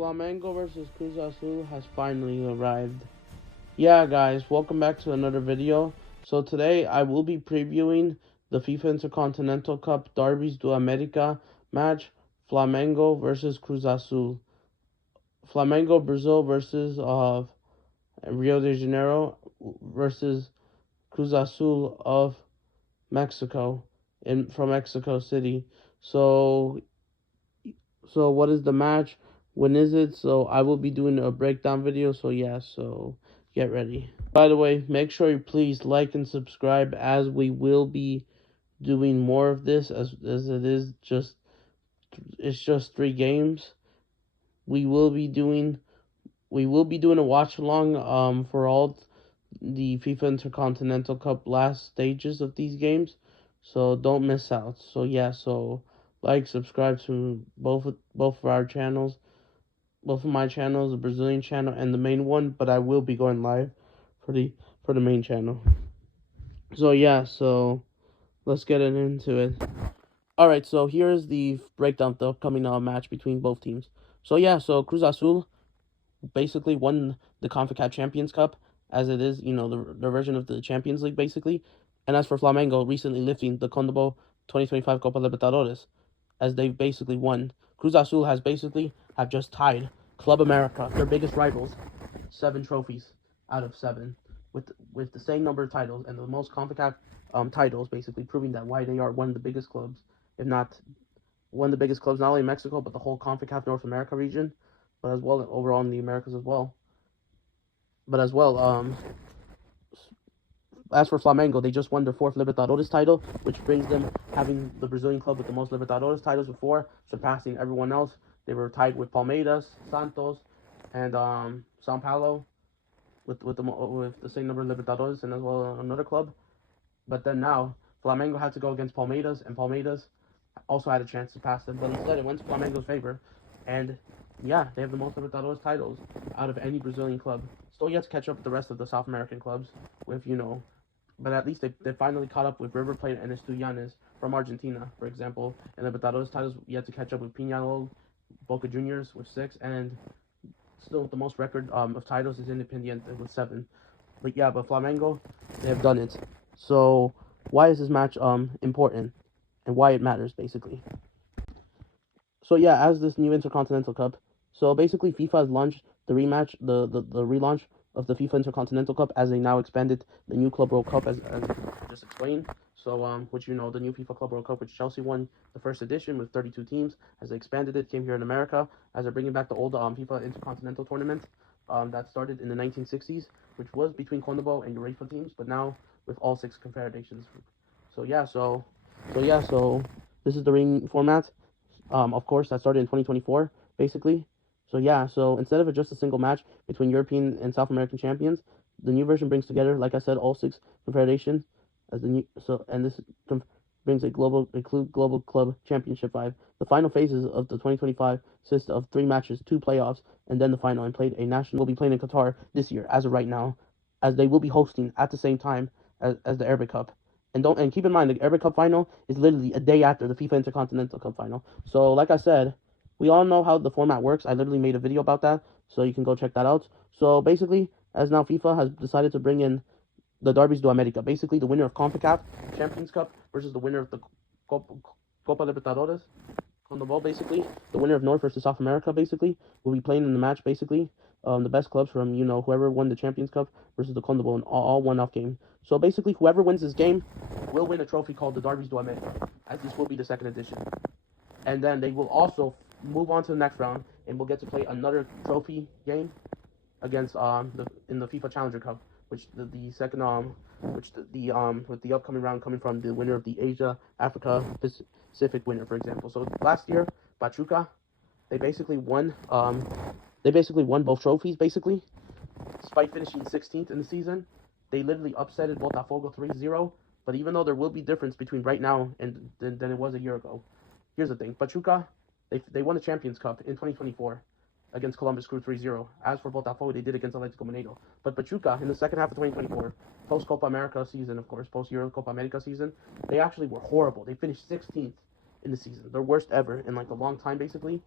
Flamengo versus Cruz Azul has finally arrived. Yeah, guys, welcome back to another video. So today I will be previewing the FIFA Intercontinental Cup Derbies do America match, Flamengo versus Cruz Azul. Flamengo Brazil versus Rio de Janeiro versus Cruz Azul of Mexico from Mexico City. So what is the match? When is it? So I will be doing a breakdown video. So yeah, so get ready. By the way, make sure you please like and subscribe, as we will be doing more of this, as it's just 3 games. We will be doing a watch along for all the FIFA Intercontinental Cup last stages of these games. So don't miss out. So yeah, so like, subscribe to both of our channels, both of my channels, the Brazilian channel and the main one, but I will be going live for the main channel. So yeah, so let's get into it. Alright, so here's the breakdown of the upcoming match between both teams. So yeah, so Cruz Azul basically won the CONCACAF Champions Cup, as it is, the version of the Champions League, basically. And as for Flamengo, recently lifting the CONMEBOL 2025 Copa Libertadores, as they've basically won. Cruz Azul have just tied Club America, their biggest rivals, 7 trophies out of 7, with the same number of titles and the most CONCACAF titles, basically proving that why they are one of the biggest clubs, if not one of the biggest clubs, not only in Mexico, but the whole CONCACAF North America region, but as well overall in the Americas as well. But as well, as for Flamengo, they just won their 4th Libertadores title, which brings them having the Brazilian club with the most Libertadores titles before, surpassing everyone else. They were tied with Palmeiras, Santos, and São Paulo with the same number of Libertadores, and as well another club. But then now Flamengo had to go against Palmeiras, and Palmeiras also had a chance to pass them, but instead it went to Flamengo's favor. And yeah, they have the most Libertadores titles out of any Brazilian club. Still yet to catch up with the rest of the South American clubs, with but at least they finally caught up with River Plate and Estudiantes from Argentina, for example. And the Libertadores titles yet to catch up with Peñarol, Boca Juniors with 6, and still the most record of titles is Independiente with 7. But yeah, but Flamengo, they have done it. So why is this match important, and why it matters, basically? So yeah, as this new Intercontinental Cup, so basically FIFA has launched the relaunch of the FIFA Intercontinental Cup, as they now expanded the new Club World Cup, as just explained. So which the new FIFA Club World Cup, which Chelsea won the first edition with 32 teams, as they expanded it, came here in America, as they're bringing back the old FIFA Intercontinental Tournament that started in the 1960s, which was between CONMEBOL and UEFA teams, but now with all 6 confederations. So yeah, so this is the ring format. Of course, that started in 2024, basically. So yeah, so instead of just a single match between European and South American champions, the new version brings together, like I said, all 6 confederations as the new. This brings a global club championship vibe. The final phases of the 2025 consist of 3 matches, 2 playoffs, and then the final. And will be playing in Qatar this year, as of right now, as they will be hosting at the same time as the Arabic Cup. And keep in mind, the Arabic Cup final is literally a day after the FIFA Intercontinental Cup final. So like I said, we all know how the format works. I literally made a video about that, so you can go check that out. So basically, as now FIFA has decided to bring in the Derbies do America, basically the winner of CONCACAF Champions Cup versus the winner of the Copa Libertadores on the ball, basically the winner of North versus South America, basically will be playing in the match, basically. The best clubs from whoever won the Champions Cup versus the CONMEBOL in all one-off game. So basically, whoever wins this game will win a trophy called the Derbies do America, as this will be the 2nd edition. And then they will also move on to the next round, and we'll get to play another trophy game against in the FIFA Challenger Cup, which the second with the upcoming round coming from the winner of the Asia Africa Pacific winner, for example. So last year, Pachuca, they basically won both trophies, basically, despite finishing 16th in the season. They literally upsetted Botafogo 3-0. But even though there will be difference between right now and than it was a year ago, here's the thing: Pachuca, they won the Champions Cup in 2024 against Columbus Crew 3-0. As for Botafogo, they did against Atlético Mineiro. But Pachuca, in the second half of 2024, post Copa America season, of course, post Euro Copa America season, they actually were horrible. They finished 16th in the season, their worst ever in like a long time, basically.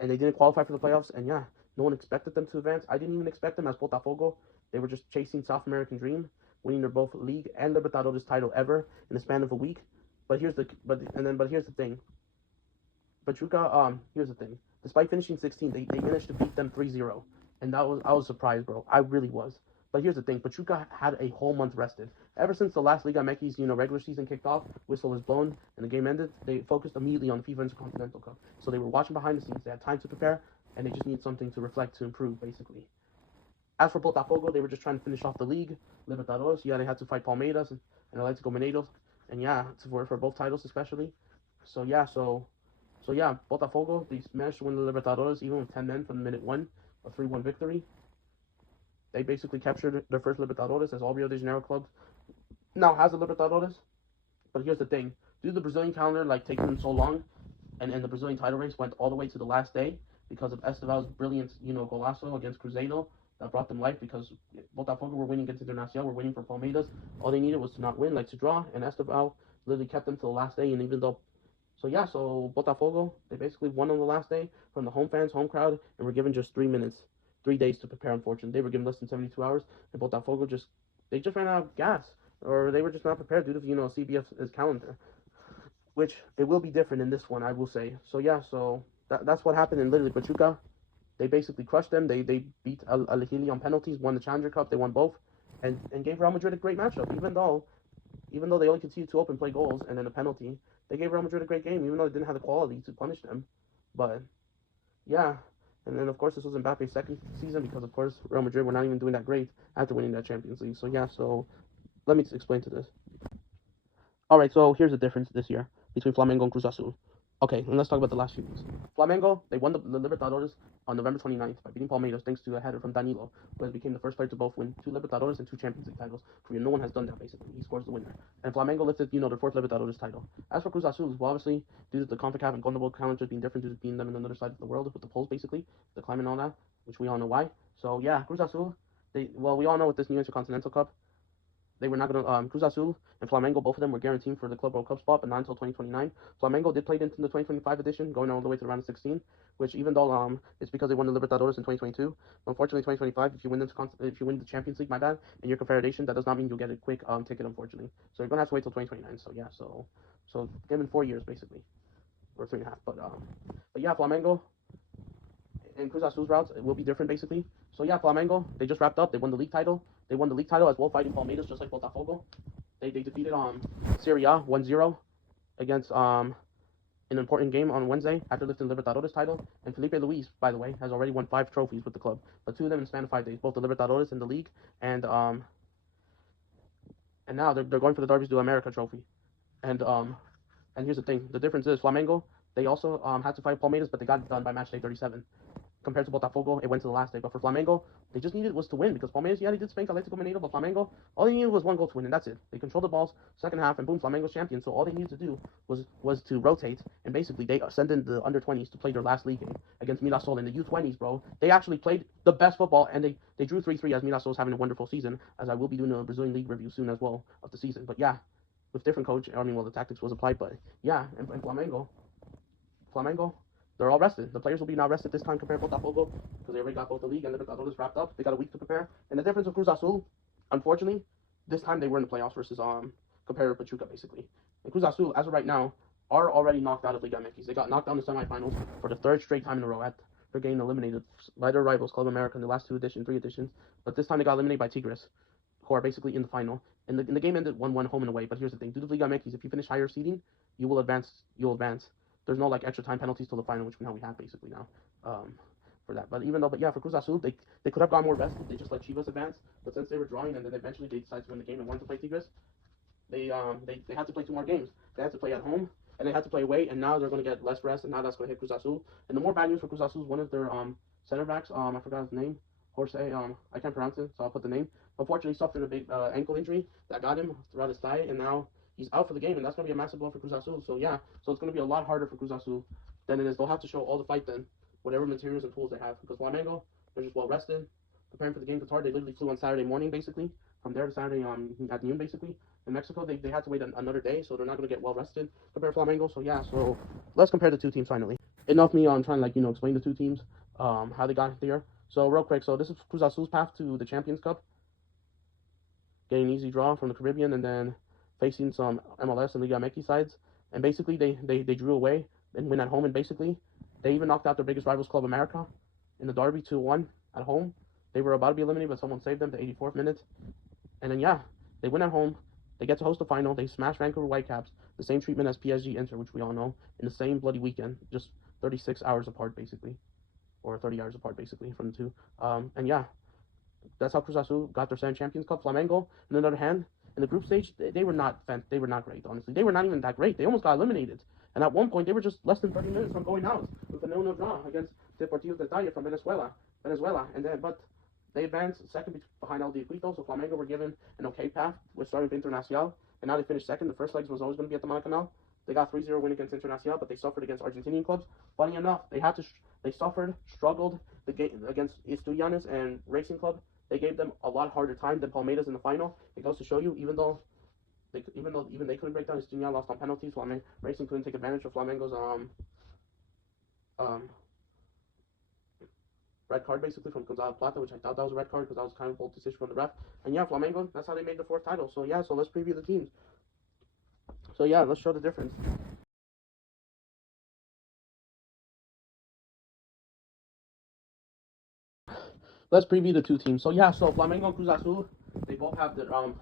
and they didn't qualify for the playoffs. And yeah, no one expected them to advance. I didn't even expect them as Botafogo. They were just chasing South American dream, winning their both league and Libertadores title ever in the span of a week. But here's the thing. Pachuca, here's the thing. Despite finishing 16th, they managed to beat them 3-0. And I was surprised, bro. I really was. But here's the thing. Pachuca had a whole month rested. Ever since the last Liga MX, regular season kicked off, whistle was blown, and the game ended, they focused immediately on the FIFA Intercontinental Cup. So they were watching behind the scenes. They had time to prepare, and they just need something to reflect, to improve, basically. As for Botafogo, they were just trying to finish off the league, Libertadores. Yeah, they had to fight Palmeiras and Atlético Mineiro. And yeah, for both titles especially. So yeah, Botafogo, they managed to win the Libertadores even with 10 men from minute 1, a 3-1 victory. They basically captured their first Libertadores, as all Rio de Janeiro clubs now has a Libertadores. But here's the thing. Due to the Brazilian calendar taking them so long, and the Brazilian title race went all the way to the last day because of Esteval's brilliant, golazo against Cruzeiro that brought them life, because Botafogo were winning against Internacional, were winning for Palmeiras. All they needed was to not win, to draw, and Esteval literally kept them to the last day. And even though So Botafogo, they basically won on the last day from the home fans, home crowd, and were given just 3 days to prepare, unfortunately. They were given less than 72 hours, and Botafogo just ran out of gas, or they were just not prepared due to, CBF's calendar, which it will be different in this one, I will say. So that's what happened in literally Pachuca. They basically crushed them. They beat Al Ahly on penalties, won the Challenger Cup, they won both, and gave Real Madrid a great matchup, even though they only conceded 2 open play goals and then a penalty. They gave Real Madrid a great game, even though they didn't have the quality to punish them. But, yeah. And then, of course, this was Mbappe's second season because, of course, Real Madrid were not even doing that great after winning that Champions League. So let me explain to this. All right, so here's the difference this year between Flamengo and Cruz Azul. Okay, and let's talk about the last few weeks. Flamengo, they won the Libertadores on November 29th by beating Palmeiras thanks to a header from Danilo, who has became the first player to both win 2 Libertadores and 2 Champions League titles. No one has done that, basically. He scores the winner. And Flamengo lifted, their 4th Libertadores title. As for Cruz Azul, well, obviously, due to the CONCACAF and CONMEBOL calendars being different, due to being them on another side of the world with the poles, basically, the climate and all that, which we all know why. So, yeah, Cruz Azul, we all know with this new Intercontinental Cup, they were not going to, Cruz Azul and Flamengo, both of them were guaranteed for the Club World Cup spot, but not until 2029. Flamengo did play into the 2025 edition, going all the way to the round of 16, which even though it's because they won the Libertadores in 2022, unfortunately 2025, if you win the Champions League, my bad, in your confederation, that does not mean you'll get a quick ticket, unfortunately. So you're going to have to wait till 2029. So yeah, so given 4 years basically, or 3.5. But yeah, Flamengo and Cruz Azul's routes will be different basically. So yeah, Flamengo, they just wrapped up. They won the league title. They won the league title as well, fighting Palmeiras, just like Botafogo. They defeated Serie A 1-0 against an important game on Wednesday after lifting the Libertadores title. And Felipe Luis, by the way, has already won 5 trophies with the club, but 2 of them in the span of 5 days, both the Libertadores and the league. And now they're going for the Derby's do America trophy. And here's the thing: the difference is Flamengo, they also had to fight Palmeiras, but they got it done by match day 37. Compared to Botafogo, it went to the last day. But for Flamengo, they just needed was to win, because Palmeiras, yeah, they did spank Atlético Mineiro, but Flamengo, all they needed was 1 goal to win, and that's it. They controlled the balls, second half, and boom, Flamengo's champion. So all they needed to do was to rotate, and basically they send in the under-20s to play their last league game against Mirassol in the U20s, bro. They actually played the best football, and they drew 3-3 as Mirassol's having a wonderful season, as I will be doing a Brazilian league review soon as well of the season. But yeah, with different coach, the tactics was applied, but yeah, and Flamengo, they're all rested. The players will be now rested this time compared to Botafogo, because they already got both the league and the Libertadores wrapped up. They got a week to prepare. And the difference with Cruz Azul, unfortunately, this time they were in the playoffs versus compared to Pachuca, basically. And Cruz Azul, as of right now, are already knocked out of Liga MX. They got knocked out in the semifinals for the 3rd straight time in a row after getting eliminated by their rivals, Club America, in the last 3 editions. But this time they got eliminated by Tigres, who are basically in the final. And the game ended 1-1 home and away. But here's the thing: due to Liga MX, if you finish higher seeding, you'll advance. There's no extra time penalties till the final, which now we have basically now for that. But for Cruz Azul, they could have gone more vested. They just let Chivas advance, but since they were drawing and then eventually they decided to win the game and wanted to play Tigres, they had to play 2 more games. They had to play at home and they had to play away, and now they're going to get less rest, and now that's going to hit Cruz Azul. And the more bad news for Cruz Azul is one of their center backs, I forgot his name, Jose, I can't pronounce it, so I'll put the name. Unfortunately, he suffered a big ankle injury that got him throughout his thigh, and now he's out for the game, and that's going to be a massive blow for Cruz Azul. So yeah, so it's going to be a lot harder for Cruz Azul than it is. They'll have to show all the fight then, whatever materials and tools they have, because Flamengo, they're just well rested, preparing for the game. Qatar, they literally flew on Saturday morning, basically, from there to Saturday at noon, basically. In Mexico, they had to wait another day, so they're not going to get well rested compared to Flamengo. So yeah, so let's compare the 2 teams finally. enough me on trying to, like, explain the two teams, how they got there. So real quick, so this is Cruz Azul's path to the Champions Cup, getting an easy draw from the Caribbean, and then facing some MLS and Liga MX sides. And basically, they drew away and win at home. And basically, they even knocked out their biggest rivals club, America, in the derby 2-1 at home. They were about to be eliminated, but someone saved them the 84th minute. And then, yeah, they win at home. They get to host the final. They smash Vancouver Whitecaps, the same treatment as PSG Inter, which we all know, in the same bloody weekend, just 36 hours apart, basically, or 30 hours apart, basically, from the two. And yeah, that's how Cruz Azul got their second Champions Cup. Flamengo, on the other hand, in the group stage, they were not great, honestly. They were not even that great. They almost got eliminated. And at one point, they were just less than 30 minutes from going out with a 0-0 draw against Deportivo del Valle from Venezuela. But they advanced second behind El Diaquito, so Flamengo were given an okay path with starting with Internacional, and now they finished second. The first legs was always going to be at the Maracanã. They got 3-0 win against Internacional, but they suffered against Argentinian clubs. Funny enough, they suffered, struggled the game against Estudiantes and Racing Club. They gave them a lot harder time than Palmeiras in the final. It goes to show you, even they couldn't break down, Estudiantes lost on penalties. Racing couldn't take advantage of Flamengo's red card, basically, from Gonzalo Plata, which I thought that was a red card because that was kind of a bold decision from the ref. And yeah, Flamengo, that's how they made the fourth title. So yeah, so let's preview the teams. So yeah, let's show the difference. Let's preview the two teams. So yeah, so Flamengo and Cruz Azul, they both have the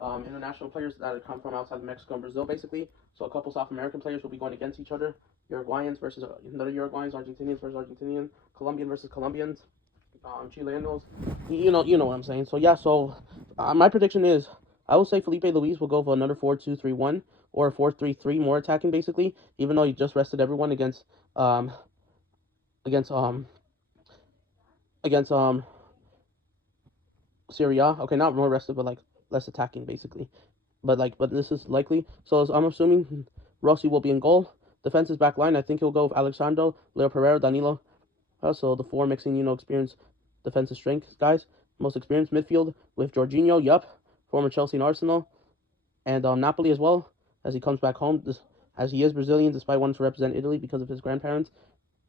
international players that come from outside of Mexico and Brazil, basically. So a couple South American players will be going against each other. Uruguayans versus another Uruguayans, Argentinians versus Argentinians, Colombian versus Colombians, Chilenos. You know what I'm saying. So yeah, so my prediction is I will say Felipe Luis will go for another 4-2-3-1 or a 4-3-3, more attacking, basically. Even though he just rested everyone against against Serie A. Okay, not more rested, but like less attacking, basically. But this is likely. So I'm assuming Rossi will be in goal. Defense's back line, I think he'll go with Alexandro, Leo Pereira, Danilo. So the four mixing, experience, defensive strength guys. Most experienced midfield with Jorginho, former Chelsea and Arsenal, and Napoli as well, as he comes back home, as he is Brazilian, despite wanting to represent Italy because of his grandparents,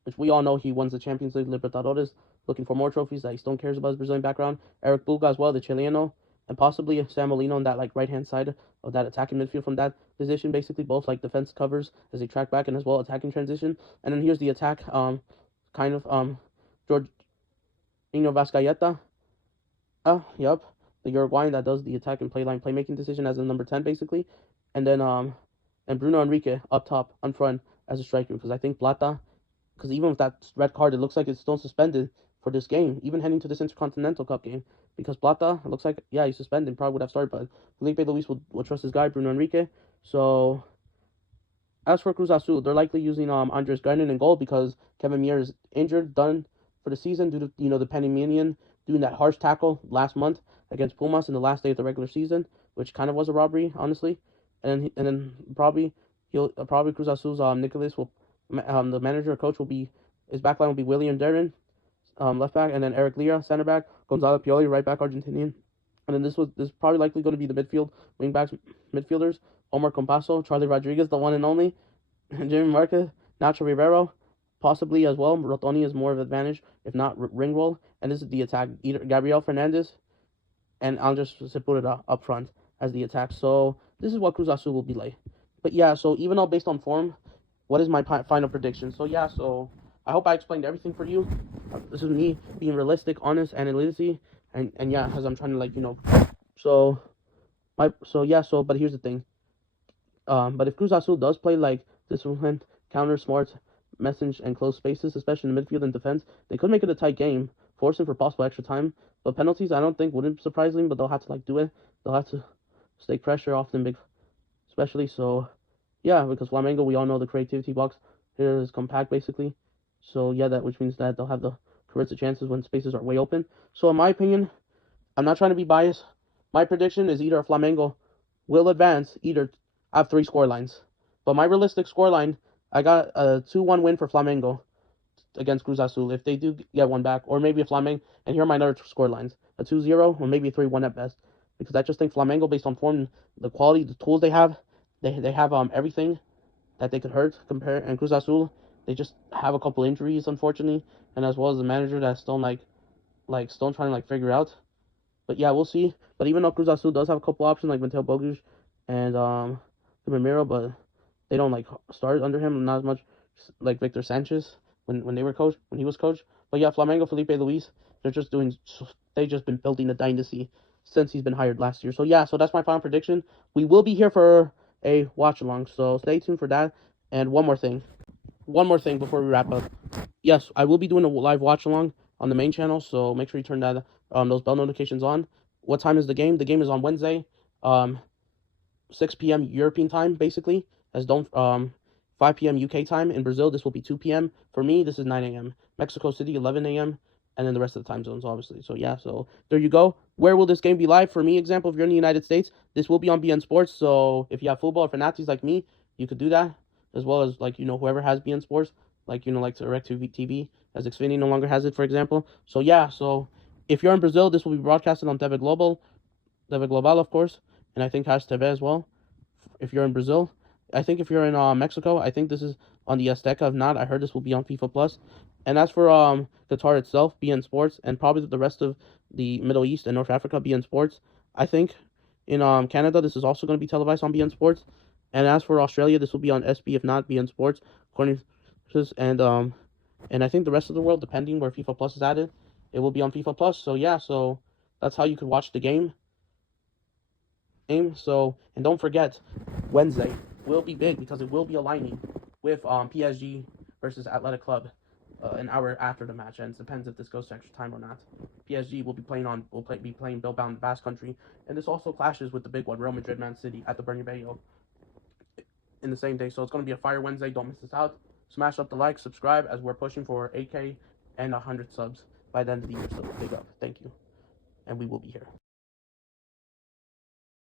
which we all know he won the Champions League, Libertadores, looking for more trophies that he still cares about his Brazilian background. Eric Buga as well, the Chileno, and possibly Sam Molino on that right-hand side of that attacking midfield from that position, basically both like defense covers as they track back and as well attacking transition. And then here's the attack, Jorginho Vazquez, the Uruguayan that does the attack and playmaking decision as a number 10, basically. And then and Bruno Henrique up top, up front as a striker, because I think Plata, because even with that red card, it looks like it's still suspended for this game, even heading to this Intercontinental Cup game, because Plata, it looks like, yeah, he's suspended, probably would have started, but Felipe Luis will trust his guy, Bruno Henrique. So, as for Cruz Azul, they're likely using Andres Guernin in goal because Kevin Mier is injured, done for the season due to the Panamanian doing that harsh tackle last month against Pumas in the last day of the regular season, which kind of was a robbery, honestly. And then probably Cruz Azul's Nicolas will the manager or coach will be his backline will be William Darren, left back, and then Eric Lira, center back, Gonzalo Pioli, right back, Argentinian. And then this is probably likely going to be the midfielders, Omar Compasso, Charlie Rodriguez, the one and only, Jimmy Marquez, Nacho Rivero, possibly as well. Rotoni is more of an advantage, if not Ringwald. And this is the attack, either Gabriel Fernandez and Andres Sepulveda up front as the attack. So this is what Cruz Azul will be like. But yeah, so even though based on form, what is my final prediction? So yeah, so I hope I explained everything for you. This is me being realistic, honest, analytically, and yeah, as I'm trying to but here's the thing. But if Cruz Azul does play like disciplined, counter smart, message and close spaces, especially in the midfield and defense, they could make it a tight game, forcing for possible extra time. But penalties, I don't think wouldn't surprise them, but they'll have to do it. They'll have to stake pressure off them, especially. So yeah, because Flamengo, we all know the creativity box here is compact, basically. So yeah, which means that they'll have the correct chances when spaces are way open. So in my opinion, I'm not trying to be biased. My prediction is either Flamengo will advance, either I have 3 scorelines. But my realistic scoreline, I got a 2-1 win for Flamengo against Cruz Azul if they do get one back, or maybe a Flamengo. And here are my other scorelines: a 2-0 or maybe a 3-1 at best. Because I just think Flamengo, based on form, the quality, the tools they have, they have everything that they could hurt, compare, and Cruz Azul They just have a couple injuries, unfortunately, and as well as the manager that's still still trying to figure out. But yeah, we'll see. But even though Cruz Azul does have a couple options like Mateo Bogus and Ramiro, but they don't start under him, not as much like Victor Sanchez when he was coach. But yeah, Flamengo Felipe Luis, they're just doing they just been building a dynasty since he's been hired last year. So yeah, so that's my final prediction. We will be here for a watch along, so stay tuned for that. And one more thing before we wrap up. Yes, I will be doing a live watch along on the main channel, so make sure you turn that those bell notifications on. What time is the game? The game is on Wednesday, 6 p.m. European time, basically. As don't 5 p.m. UK time. In Brazil, this will be 2 p.m. For me, this is 9 a.m. Mexico City, 11 a.m. And then the rest of the time zones, obviously. So yeah, so there you go. Where will this game be live? For me, example, if you're in the United States, this will be on BN Sports. So if you have football fanatics like me, you could do that, as well as whoever has BN Sports, like DirecTV TV, as Xfinity no longer has it, for example. So yeah, so if you're in Brazil, this will be broadcasted on TV Global, of course, and I think has TV as well. If you're in Brazil, I think if you're in Mexico, I think this is on the Azteca. If not, I heard this will be on FIFA Plus. And as for Qatar itself, BN Sports, and probably the rest of the Middle East and North Africa, BN Sports. I think in Canada, this is also going to be televised on BN Sports. And as for Australia, this will be on SB, if not BN Sports, according to this. And I think the rest of the world, depending where FIFA Plus is added, it will be on FIFA Plus. So yeah, so that's how you could watch the game. So, and don't forget, Wednesday will be big because it will be aligning with PSG versus Athletic Club an hour after the match, and it depends if this goes to extra time or not. PSG will be playing Bilbao in the Basque Country, and this also clashes with the big one, Real Madrid Man City at the Bernabeu in the same day. So it's going to be a fire Wednesday. Don't miss this out. Smash up the like, subscribe, as we're pushing for 8K and 100 subs by the end of the year. So big up, thank you, and we will be here.